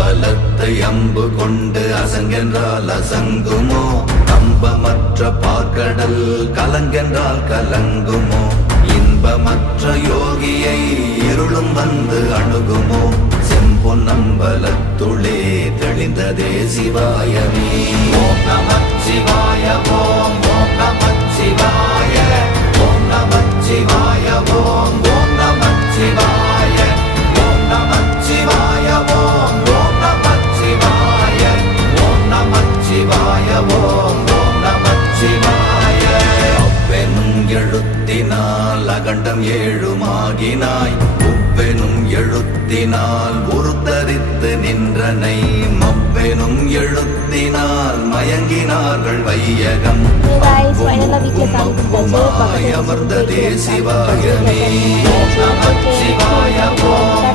அம்பலத்தை அம்பு கொண்டு அசங்கென்றால் அசங்குமோ நம்பமற்ற பார்க்கடல் கலங்கென்றால் கலங்குமோ இன்பமற்ற யோகியை இருளும் வந்து அணுகுமோ செம்பொன்னம்பலத்துளே தெளிந்ததே சிவாயமே ஓம் நமச்சிவாய ஓம் ஓம் நமச்சிவாய ஓம் நமச்சிவாய ஓம் ஓம் நமச்சிவாய ஓம் நமச்சிவாய ஓம் ஓம் நமச்சிவாய ஓம் நமச்சிவாய ஓம் ஓம் நமச்சிவாய அவ்வெனும் எழுத்தினால் அகண்டம் ஏழுமாகினாய் உவ்வெனும் எழுத்தினால் உருத்தரித்து நின்றனை மவ்வெனும் எழுத்தினால் மயங்கினார்கள் வையகம் அமர்ந்ததே சிவாயமே நமச்சிவாய ஓம்